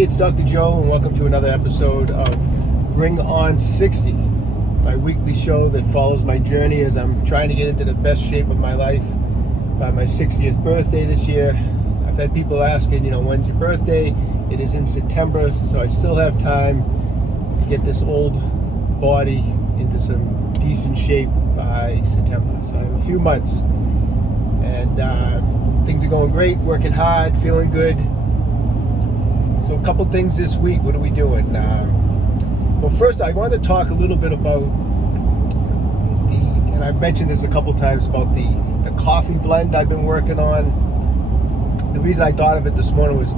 Hey, it's Dr. Joe, and welcome to another episode of Bring On 60, my weekly show that follows my journey as I'm trying to get into the best shape of my life by my 60th birthday this year. I've had people asking, when's your birthday? It is in September, so I still have time to get this old body into some decent shape by September. So I have a few months, and things are going great, working hard, feeling good. So a couple things this week. What are we doing? Well, first I wanted to talk a little bit about and I've mentioned this a couple times, about the coffee blend I've been working on. The reason I thought of it this morning was,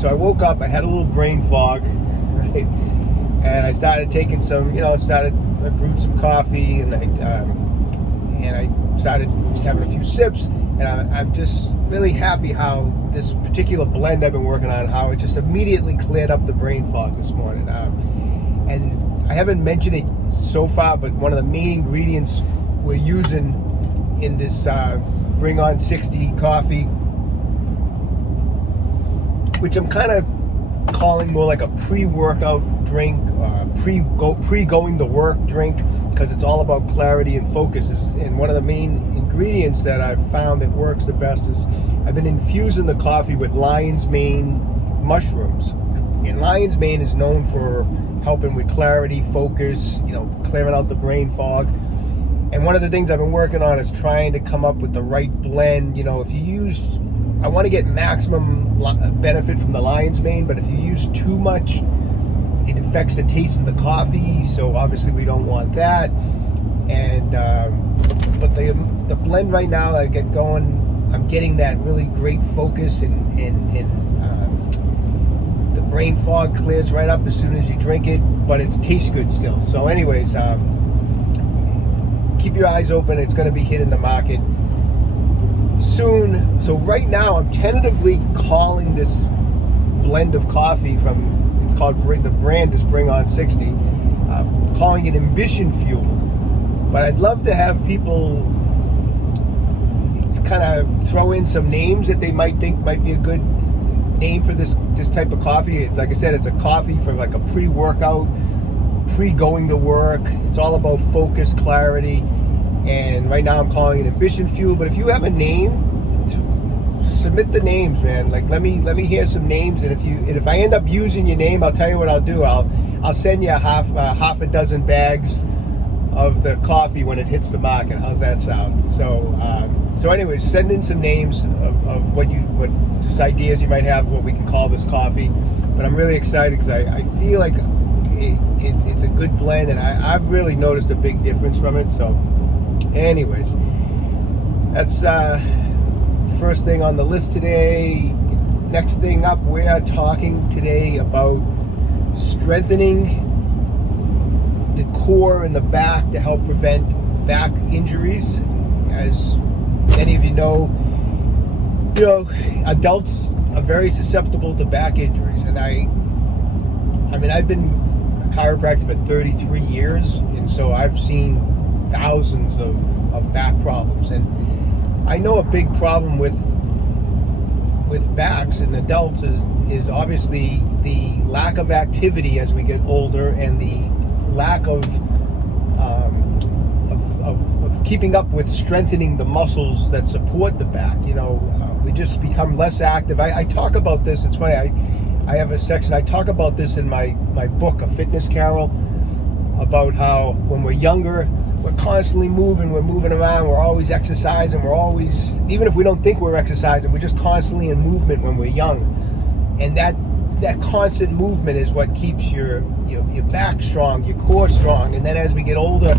so I woke up, I had a little brain fog, right? And I started taking some, I brewed some coffee, and I started having a few sips, and I'm just really happy how this particular blend I've been working on, how it just immediately cleared up the brain fog this morning. And I haven't mentioned it so far, but one of the main ingredients we're using in this Bring On 60 coffee, which I'm kind of calling more like a pre-workout drink, pre-going to work drink, because it's all about clarity and focus. And one of the main ingredients that I've found that works the best is I've been infusing the coffee with lion's mane mushrooms. And lion's mane is known for helping with clarity, focus, clearing out the brain fog. And one of the things I've been working on is trying to come up with the right blend. I want to get maximum benefit from the lion's mane, but if you use too much, it affects the taste of the coffee, so obviously we don't want that. And but the blend right now that I get going, I'm getting that really great focus, and the brain fog clears right up as soon as you drink it, but it tastes good still. So anyways, keep your eyes open. It's going to be hitting the market soon. So right now I'm tentatively calling this blend of coffee it's called, the brand is Bring On 60, calling it Ambition Fuel. But I'd love to have people kind of throw in some names that they might think might be a good name for this type of coffee. Like I said, it's a coffee for like a pre-workout, pre-going to work. It's all about focus, clarity, and right now I'm calling it Ambition Fuel. But if you have a name, submit the names, man. Like let me hear some names, and if I end up using your name, I'll tell you what I'll do. I'll send you half a dozen bags of the coffee when it hits the market. How's that sound? So anyways, send in some names of what just ideas you might have, what we can call this coffee. But I'm really excited because I feel like it's a good blend, and I've really noticed a big difference from it. So anyways, that's first thing on the list today. Next thing up, we are talking today about strengthening the core and the back to help prevent back injuries. As many of you know, adults are very susceptible to back injuries, and I've been a chiropractor for 33 years, and so I've seen thousands of back problems. And I know a big problem with backs in adults is obviously the lack of activity as we get older, and the lack of keeping up with strengthening the muscles that support the back. We just become less active. I talk about this. It's funny. I have a section. I talk about this in my book, A Fitness Carol, about how when we're younger, we're constantly moving, we're moving around, we're always exercising, we're always, even if we don't think we're exercising, we're just constantly in movement when we're young. And that constant movement is what keeps your back strong, your core strong. And then as we get older,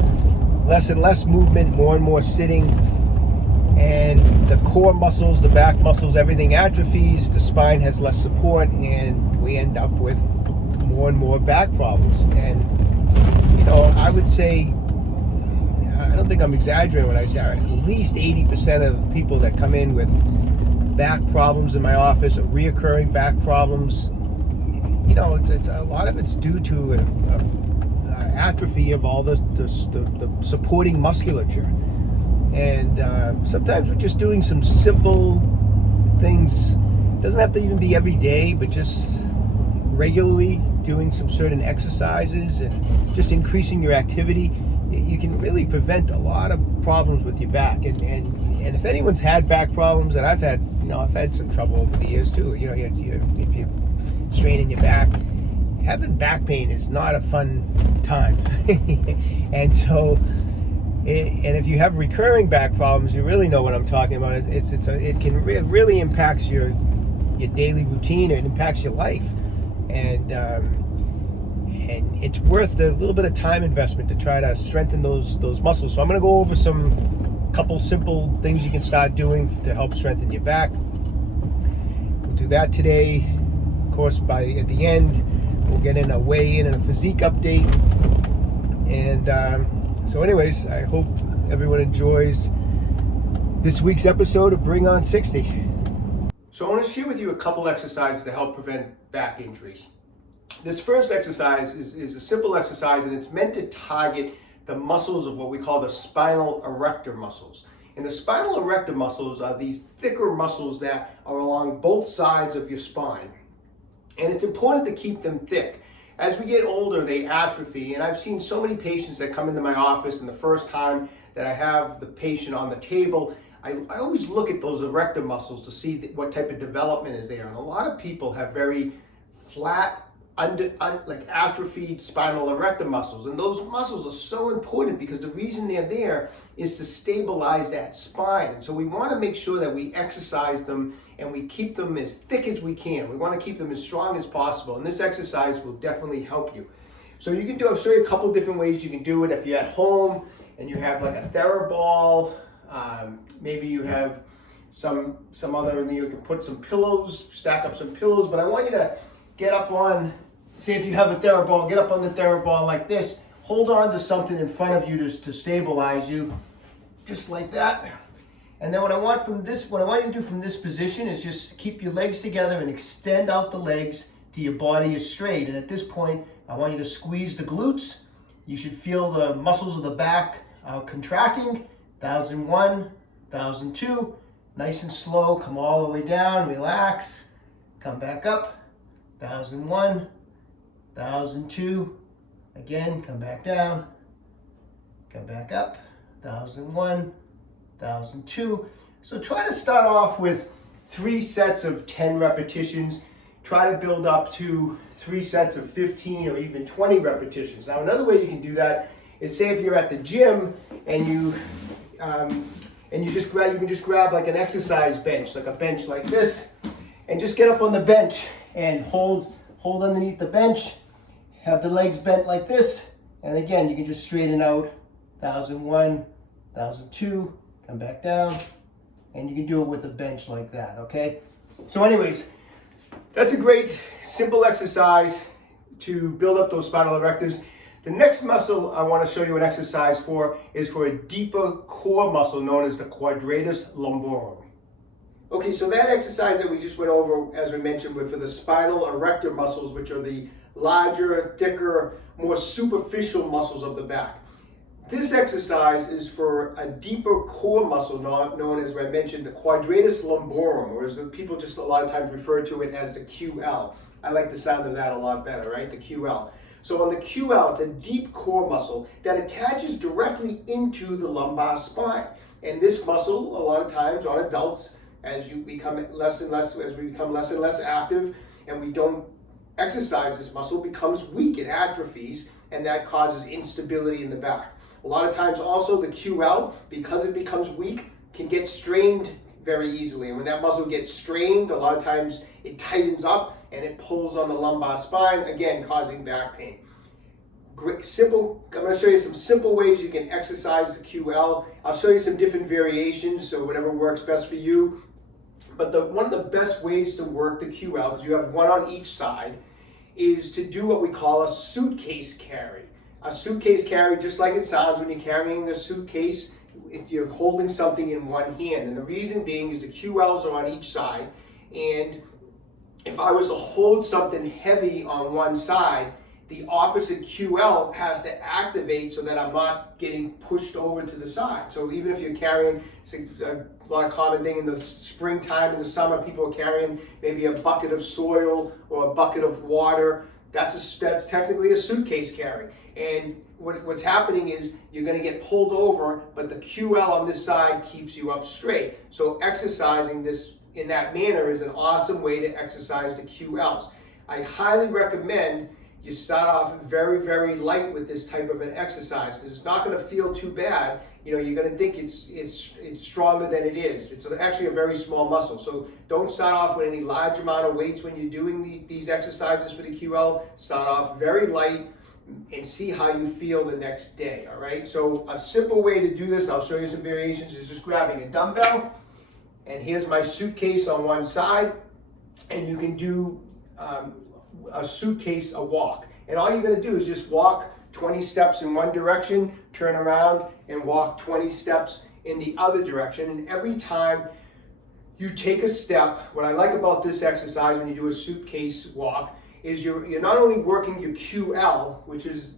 less and less movement, more and more sitting, and the core muscles, the back muscles, everything atrophies, the spine has less support, and we end up with more and more back problems. And I would say, I don't think I'm exaggerating when I say at least 80% of the people that come in with back problems in my office, or reoccurring back problems, it's a lot of it's due to atrophy of all the supporting musculature. And sometimes we're just doing some simple things. It doesn't have to even be every day, but just regularly doing some certain exercises and just increasing your activity, you can really prevent a lot of problems with your back. And if anyone's had back problems, and I've had some trouble over the years too. If you're straining your back, having back pain is not a fun time. And so, and if you have recurring back problems, you really know what I'm talking about. It really impacts your daily routine. It impacts your life, and it's worth a little bit of time investment to try to strengthen those muscles. So I'm going to go over some couple simple things you can start doing to help strengthen your back. We'll do that today. Of course, at the end, we'll get in a weigh-in and a physique update. And so anyways, I hope everyone enjoys this week's episode of Bring On 60. So I want to share with you a couple exercises to help prevent back injuries. This first exercise is a simple exercise, and it's meant to target the muscles of what we call the spinal erector muscles. And the spinal erector muscles are these thicker muscles that are along both sides of your spine. And it's important to keep them thick. As we get older, they atrophy, and I've seen so many patients that come into my office, and the first time that I have the patient on the table, I always look at those erector muscles to see what type of development is there. And a lot of people have very flat, like atrophied spinal erector muscles. And those muscles are so important because the reason they're there is to stabilize that spine. And so we want to make sure that we exercise them and we keep them as thick as we can. We want to keep them as strong as possible. And this exercise will definitely help you. So you can I'll show you a couple different ways you can do it. If you're at home and you have like a TheraBall, maybe you have some other, and you can put some pillows, stack up some pillows. But I want you to get up on, say if you have a TheraBall, get up on the TheraBall like this. Hold on to something in front of you to stabilize you, just like that. And then what I want you to do from this position is just keep your legs together and extend out the legs till your body is straight. And at this point, I want you to squeeze the glutes. You should feel the muscles of the back contracting. 1001, 1002, nice and slow. Come all the way down, relax, come back up. 1001, 1002, again, come back down, come back up. 1001, 1002. So try to start off with 3 sets of 10 repetitions. Try to build up to 3 sets of 15 or even 20 repetitions. Now another way you can do that is, say if you're at the gym and you can just grab like an exercise bench, like a bench like this, and just get up on the bench and hold underneath the bench, have the legs bent like this, and again you can just straighten out. 1001, 1002, come back down, and you can do it with a bench like that, okay? So anyways, that's a great simple exercise to build up those spinal erectors. The next muscle I want to show you an exercise for is for a deeper core muscle known as the Quadratus lumborum. Okay, so that exercise that we just went over, as we mentioned, were for the spinal erector muscles, which are the larger, thicker, more superficial muscles of the back. This exercise is for a deeper core muscle known as, I mentioned, the Quadratus lumborum, or as people just a lot of times refer to it as the QL. I like the sound of that a lot better, right? The QL. So on the QL, it's a deep core muscle that attaches directly into the lumbar spine. And this muscle, a lot of times on adults, as you become less and less active, and we don't exercise this muscle, becomes weak. It atrophies, and that causes instability in the back. A lot of times also the QL, because it becomes weak, can get strained very easily. And when that muscle gets strained, a lot of times it tightens up and it pulls on the lumbar spine, again causing back pain. Great, simple. I'm going to show you some simple ways you can exercise the QL. I'll show you some different variations, so whatever works best for you. But one of the best ways to work the QL, because you have one on each side, is to do what we call a suitcase carry. A suitcase carry, just like it sounds, when you're carrying a suitcase, you're holding something in one hand. And the reason being is the QLs are on each side. And if I was to hold something heavy on one side, the opposite QL has to activate so that I'm not getting pushed over to the side. So even if you're carrying, it's a lot of common thing in the springtime, in the summer, people are carrying maybe a bucket of soil or a bucket of water. That's technically a suitcase carry. And what's happening is you're going to get pulled over, but the QL on this side keeps you up straight. So exercising this in that manner is an awesome way to exercise the QLs. I highly recommend you start off very, very light with this type of an exercise because it's not going to feel too bad. You know, you're going to think it's stronger than it is. It's actually a very small muscle. So don't start off with any large amount of weights when you're doing these exercises for the QL. Start off very light and see how you feel the next day, all right? So a simple way to do this, I'll show you some variations, is just grabbing a dumbbell, and here's my suitcase on one side, and you can do a suitcase, a walk. And all you're gonna do is just walk 20 steps in one direction, turn around, and walk 20 steps in the other direction. And every time you take a step, what I like about this exercise when you do a suitcase walk is you're not only working your QL, which is,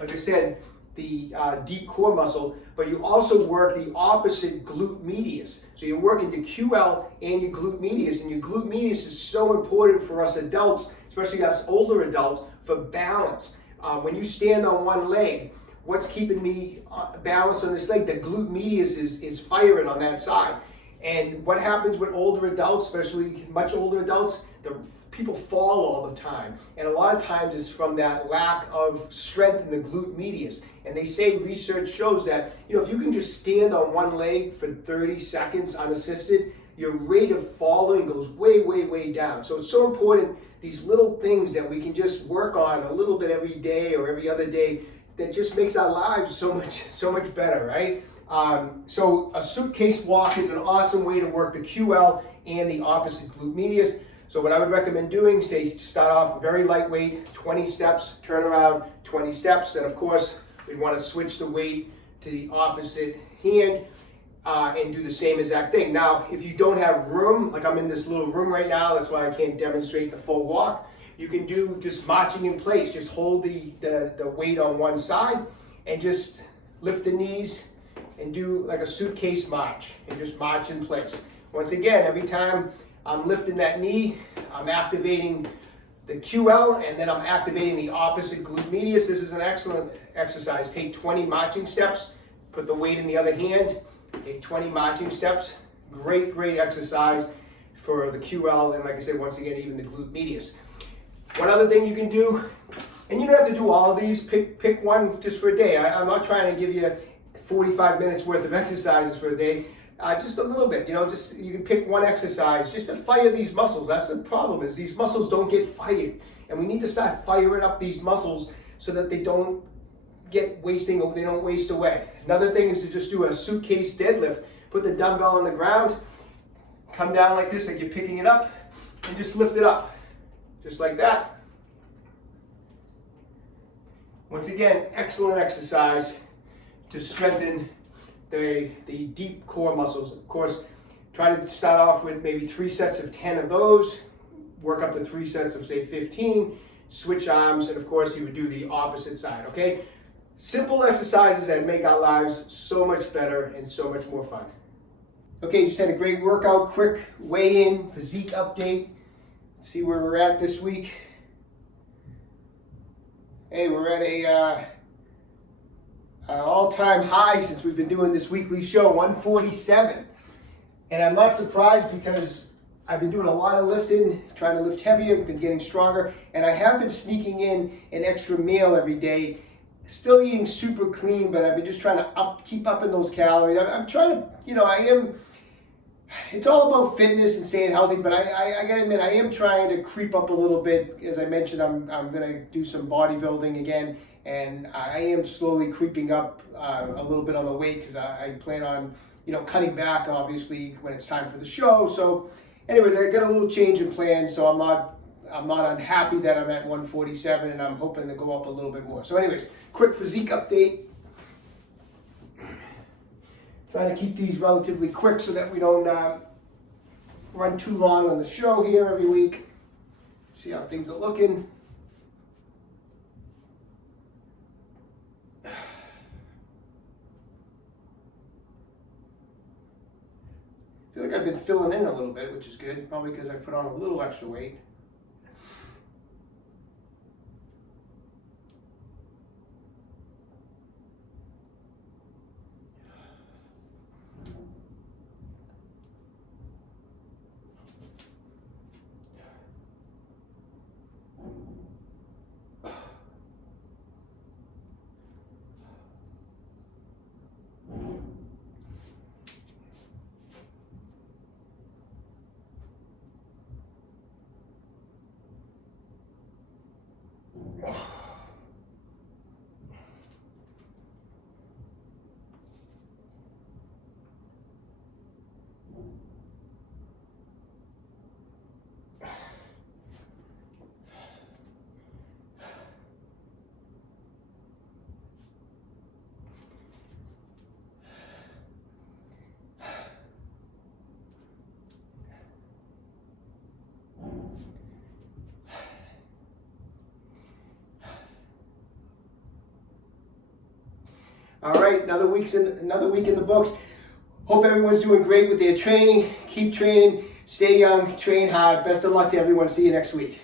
like I said, the deep core muscle, but you also work the opposite glute medius. So you're working your QL and your glute medius, and your glute medius is so important for us adults, especially us older adults, for balance. When you stand on one leg, what's keeping me balanced on this leg? The glute medius is firing on that side. And what happens with older adults, especially much older adults, the people fall all the time. And a lot of times it's from that lack of strength in the glute medius. And they say, research shows that, you know, if you can just stand on one leg for 30 seconds unassisted, your rate of falling goes way, way, way down. So it's so important, these little things that we can just work on a little bit every day or every other day that just makes our lives so much better, right? So a suitcase walk is an awesome way to work the QL and the opposite glute medius. So what I would recommend doing, say start off very lightweight, 20 steps, turn around, 20 steps. Then of course, we want to switch the weight to the opposite hand and do the same exact thing. Now, if you don't have room, like I'm in this little room right now, that's why I can't demonstrate the full walk. You can do just marching in place. Just hold the weight on one side and just lift the knees and do like a suitcase march and just march in place. Once again, every time I'm lifting that knee, I'm activating the QL, and then I'm activating the opposite glute medius. This is an excellent exercise. Take 20 marching steps, put the weight in the other hand, take 20 marching steps. Great, great exercise for the QL, and like I said, once again, even the glute medius. One other thing you can do, and you don't have to do all of these, pick one just for a day. I'm not trying to give you 45 minutes worth of exercises for a day. Just a little bit, you know, just you can pick one exercise just to fire these muscles. That's the problem, is these muscles don't get fired. And we need to start firing up these muscles so that they don't get wasting, they don't waste away. Another thing is to just do a suitcase deadlift. Put the dumbbell on the ground, come down like this, like you're picking it up, and just lift it up. Just like that. Once again, excellent exercise to strengthen the deep core muscles. Of course, try to start off with maybe 3 sets of 10 of those, work up to 3 sets of say 15, switch arms, and of course you would do the opposite side, okay? Simple exercises that make our lives so much better and so much more fun. Okay, just had a great workout, quick weigh-in, physique update. Let's see where we're at this week. Hey, we're at a all-time high since we've been doing this weekly show, 147. And I'm not surprised because I've been doing a lot of lifting, trying to lift heavier, been getting stronger, and I have been sneaking in an extra meal every day. Still eating super clean, but I've been just trying to keep up in those calories. I'm trying to, you know, it's all about fitness and staying healthy, but I gotta admit, I am trying to creep up a little bit. As I mentioned, I'm gonna do some bodybuilding again, and I am slowly creeping up a little bit on the weight because I plan on, you know, cutting back obviously when it's time for the show. So anyways, I got a little change in plans, so I'm not unhappy that I'm at 147, and I'm hoping to go up a little bit more. So anyways, quick physique update. Trying to keep these relatively quick so that we don't run too long on the show here every week. See how things are looking. I feel like I've been filling in a little bit, which is good, probably because I put on a little extra weight. All right, another week in the books. Hope everyone's doing great with their training. Keep training, stay young, train hard. Best of luck to everyone. See you next week.